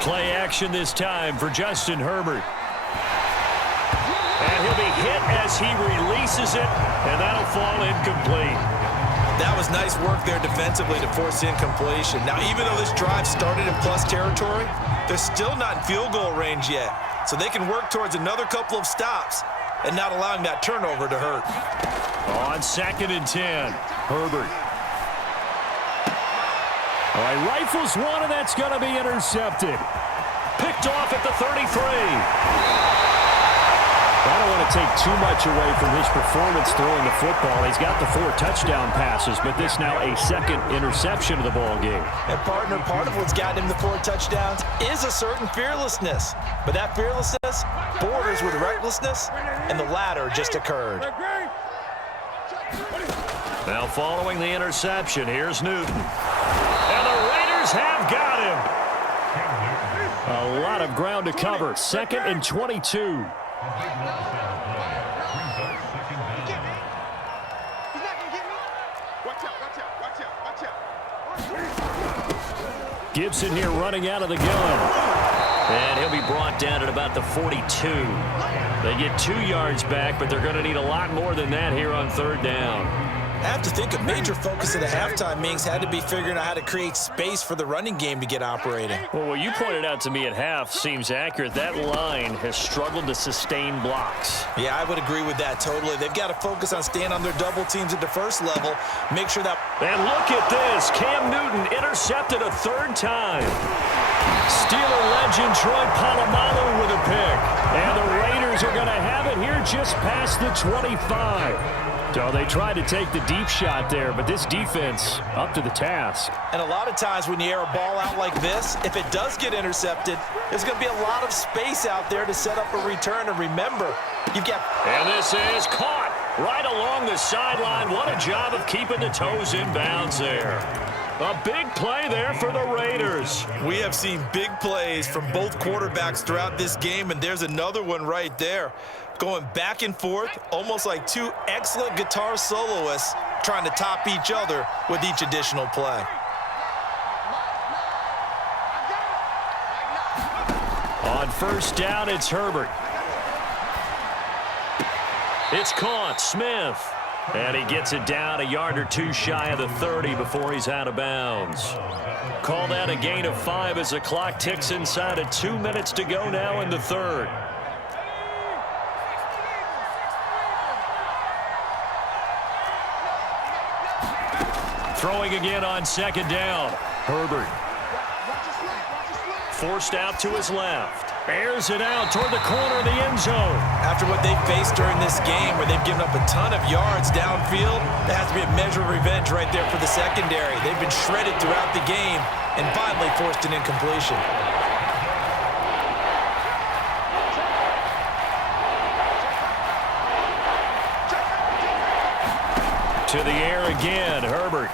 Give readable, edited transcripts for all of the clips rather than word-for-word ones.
Play action this time for Justin Herbert. And he'll be hit as he releases it, and that'll fall incomplete. That was nice work there defensively to force incompletion. Now, even though this drive started in plus territory, they're still not in field goal range yet. So they can work towards another couple of stops and not allowing that turnover to hurt. On 2nd and 10, Herbert. All right, rifles one, and that's going to be intercepted. Picked off at the 33. I don't want to take too much away from his performance throwing the football. He's got the 4 touchdown passes, but this now a 2nd interception of the ball game. And partner, part of what's gotten him the 4 touchdowns is a certain fearlessness. But that fearlessness borders with recklessness, and the latter just occurred. Now following the interception, here's Newton. And the Raiders have got him. A lot of ground to cover. 2nd and 22. Gibson here running out of the gun. And he'll be brought down at about the 42. They get 2 yards back, but they're going to need a lot more than that here on 3rd down. I have to think a major focus of the halftime meetings had to be figuring out how to create space for the running game to get operating. Well, what you pointed out to me at half seems accurate. That line has struggled to sustain blocks. Yeah, I would agree with that totally. They've got to focus on staying on their double teams at the first level. Make sure that... And look at this. Cam Newton intercepted a 3rd time. Steeler legend Troy Polamalu with a pick. And the Raiders are going to have it here just past the 25. So they tried to take the deep shot there, but this defense up to the task. And a lot of times when you air a ball out like this, if it does get intercepted, there's going to be a lot of space out there to set up a return. And remember, you've got... And this is caught right along the sideline. What a job of keeping the toes in bounds there. A big play there for the Raiders. We have seen big plays from both quarterbacks throughout this game, and there's another one right there. Going back and forth, almost like 2 excellent guitar soloists trying to top each other with each additional play. On 1st down, it's Herbert. It's caught, Smith. And he gets it down a yard or 2 shy of the 30 before he's out of bounds. Call that a gain of 5 as the clock ticks inside of 2 minutes to go now in the 3rd. Throwing again on 2nd down. Herbert. Forced out to his left. Airs it out toward the corner of the end zone. After what they've faced during this game where they've given up a ton of yards downfield, there has to be a measure of revenge right there for the secondary. They've been shredded throughout the game and finally forced an incompletion. To the air again, Herbert.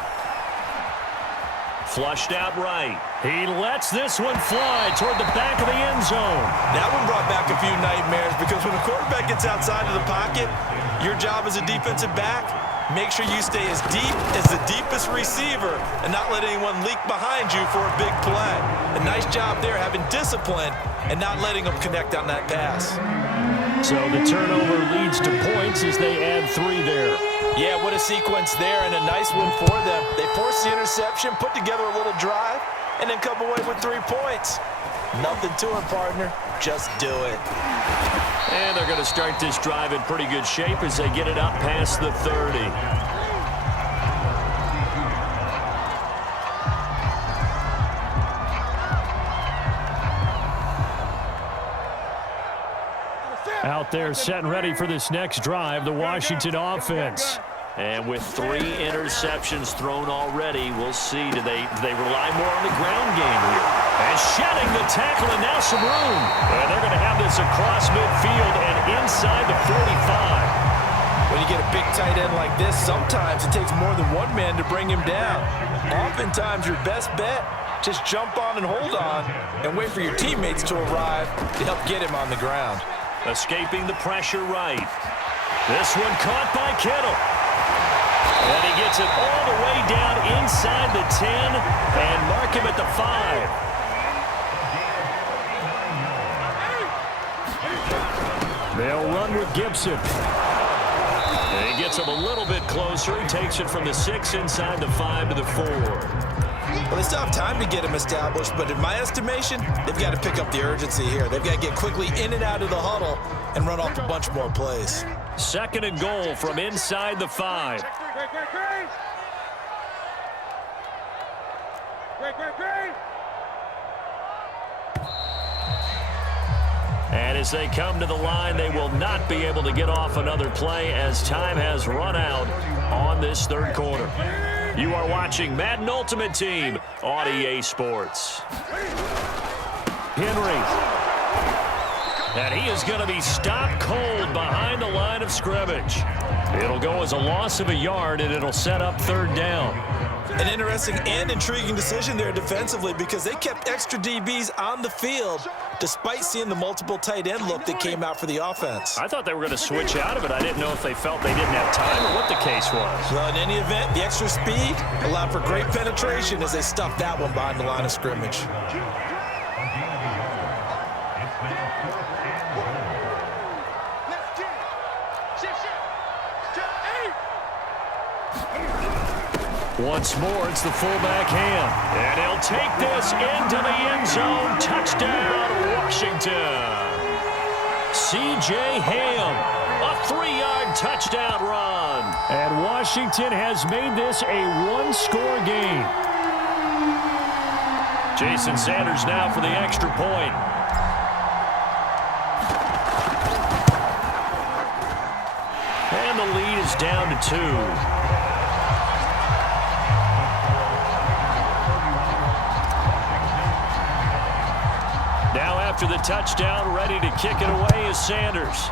Flushed out right. He lets this one fly toward the back of the end zone. That one brought back a few nightmares because when a quarterback gets outside of the pocket, your job as a defensive back, make sure you stay as deep as the deepest receiver and not let anyone leak behind you for a big play. A nice job there having discipline and not letting them connect on that pass. So the turnover leads to points as they add 3 there. Yeah, what a sequence there, and a nice one for them. They forced the interception, put together a little drive, and then come away with 3 points. Nothing to it, partner. Just do it. And they're going to start this drive in pretty good shape as they get it up past the 30. Out there set and ready for this next drive, the Washington offense. And with 3 interceptions thrown already, we'll see. Do they rely more on the ground game here? And shedding the tackle, and now some room. And they're going to have this across midfield and inside the 45. When you get a big tight end like this, sometimes it takes more than one man to bring him down. Oftentimes, your best bet, just jump on and hold on and wait for your teammates to arrive to help get him on the ground. Escaping the pressure right. This one caught by Kittle. And he gets it all the way down inside the 10 and mark him at the 5. Gibson. And he gets him a little bit closer. He takes it from the 6 inside the 5 to the 4. Well, they still have time to get him established, but in my estimation, they've got to pick up the urgency here. They've got to get quickly in and out of the huddle and run off a bunch more plays. 2nd and goal from inside the 5. And as they come to the line, they will not be able to get off another play as time has run out on this 3rd quarter. You are watching Madden Ultimate Team on EA Sports. Henry. And he is going to be stopped cold behind the line of scrimmage. It'll go as a loss of a yard, and it'll set up 3rd down. An interesting and intriguing decision there defensively because they kept extra DBs on the field despite seeing the multiple tight end look that came out for the offense. I thought they were going to switch out of it. I didn't know if they felt they didn't have time or what the case was. Well, in any event, the extra speed allowed for great penetration as they stuffed that one behind the line of scrimmage. Once more, it's the fullback Ham. And he'll take this into the end zone. Touchdown, Washington. C.J. Ham, a 3-yard touchdown run. And Washington has made this a 1-score game. Jason Sanders now for the extra point. And the lead is down to 2. Now after the touchdown, ready to kick it away is Sanders.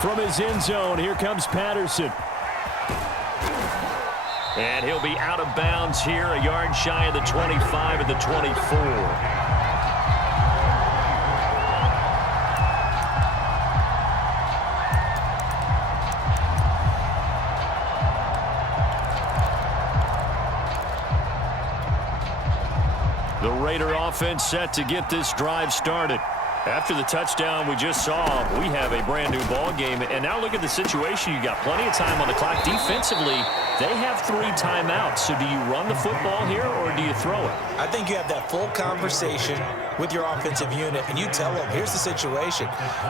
From his end zone, here comes Patterson. And he'll be out of bounds here, a yard shy of the 25 at the 24. The Raider offense set to get this drive started. After the touchdown we just saw, we have a brand new ball game. And now look at the situation. You got plenty of time on the clock. Defensively, they have 3 timeouts. So do you run the football here or do you throw it? I think you have that full conversation with your offensive unit, and you tell them, here's the situation.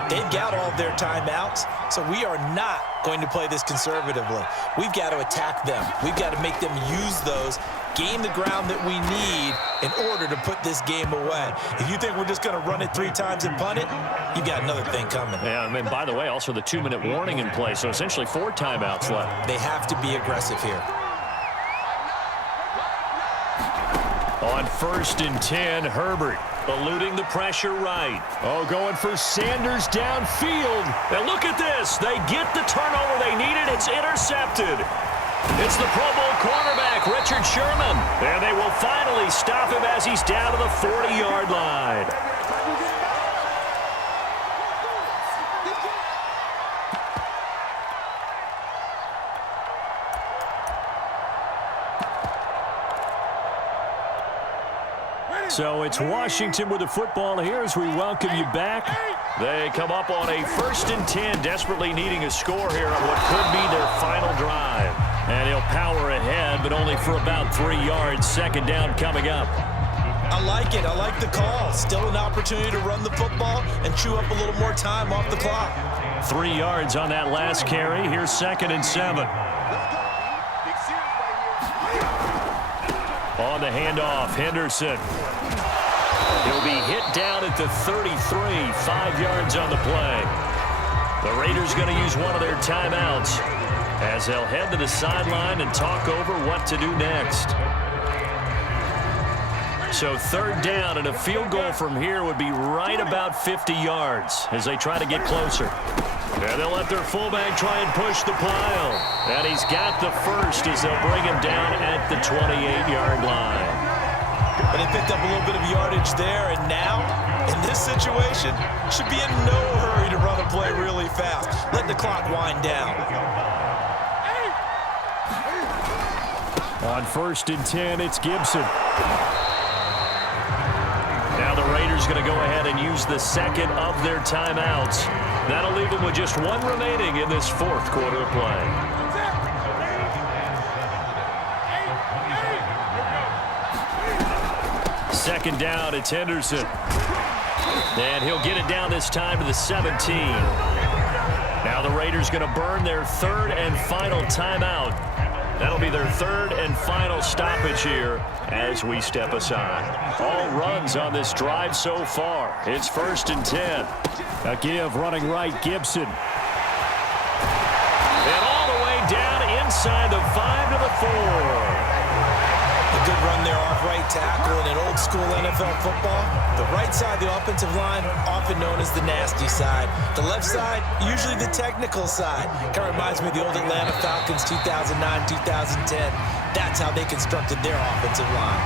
They've got all of their timeouts, so we are not going to play this conservatively. We've got to attack them. We've got to make them use those, gain the ground that we need in order to put this game away. If you think we're just going to run it 3 times and punt it, you've got another thing coming. Yeah, and by the way, also the 2-minute warning in play, so essentially 4 timeouts left. They have to be aggressive here. On 1st and 10, Herbert eluding the pressure right. Oh, going for Sanders downfield. And look at this. They get the turnover they needed. It's intercepted. It's the Pro Bowl cornerback, Richard Sherman. And they will finally stop him as he's down to the 40-yard line. So it's Washington with the football here as we welcome you back. They come up on a 1st and 10, desperately needing a score here on what could be their final drive. And he'll power ahead, but only for about 3 yards. 2nd down coming up. I like it. I like the call. Still an opportunity to run the football and chew up a little more time off the clock. 3 yards on that last carry. Here's 2nd and 7. On the handoff, Henderson. He'll be hit down at the 33, 5 yards on the play. The Raiders going to use one of their timeouts as they'll head to the sideline and talk over what to do next. So 3rd down, and a field goal from here would be right about 50 yards as they try to get closer. And they'll let their fullback try and push the pile. And he's got the first as they'll bring him down at the 28-yard line. But they picked up a little bit of yardage there, and now, in this situation, should be in no hurry to run a play really fast. Let the clock wind down. On 1st and 10, it's Gibson. Now the Raiders Raiders going to go ahead and use the second of their timeouts. That'll leave them with just one remaining in this fourth quarter of play. Second down, it's Henderson. And he'll get it down this time to the 17. Now the Raiders going to burn their third and final timeout. That'll be their third and final stoppage here as we step aside. All runs on this drive so far. It's 1st and 10. A give running right, Gibson. And all the way down inside the 5 to the 4. A good run there off right tackle in an old-school NFL football. The right side of the offensive line, often known as the nasty side. The left side, usually the technical side. Kind of reminds me of the old Atlanta Falcons 2009-2010. That's how they constructed their offensive line.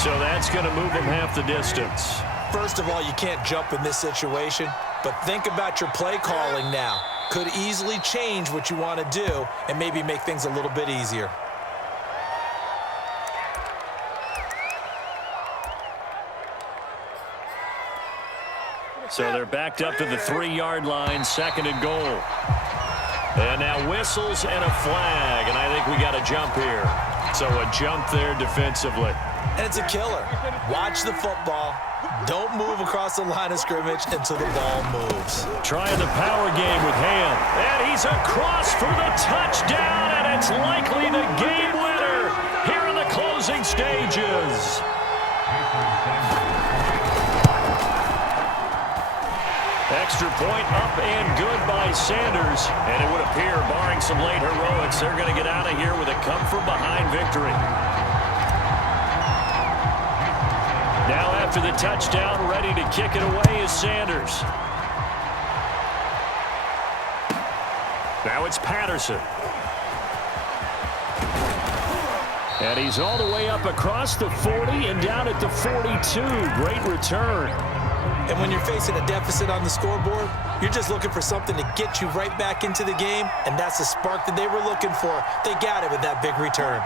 So that's going to move them half the distance. First of all, you can't jump in this situation, but think about your play calling now. Could easily change what you want to do and maybe make things a little bit easier. So they're backed up to the 3-yard line, 2nd and goal. And now whistles and a flag, and I think we got a jump here. So a jump there defensively. And it's a killer. Watch the football. Don't move across the line of scrimmage until the ball moves. Trying the power game with Ham. And he's across for the touchdown, and it's likely the game winner here in the closing stages. Extra point up and good by Sanders. And it would appear, barring some late heroics, they're going to get out of here with a come-from-behind victory. Now after the touchdown, ready to kick it away is Sanders. Now it's Patterson. And he's all the way up across the 40 and down at the 42. Great return. And when you're facing a deficit on the scoreboard, you're just looking for something to get you right back into the game, and that's the spark that they were looking for. They got it with that big return.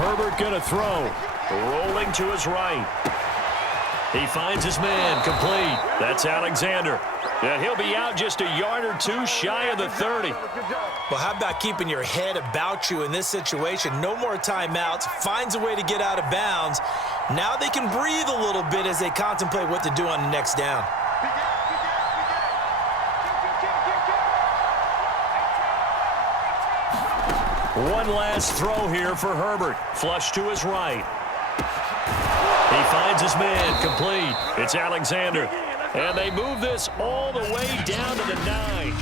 Herbert going to throw. Rolling to his right. He finds his man, complete. That's Alexander. And he'll be out just a yard or two shy of the 30. Well, how about keeping your head about you in this situation? No more timeouts. Finds a way to get out of bounds. Now they can breathe a little bit as they contemplate what to do on the next down. One last throw here for Herbert. Flush to his right. He finds his man, complete. It's Alexander. And they move this all the way down to the 9.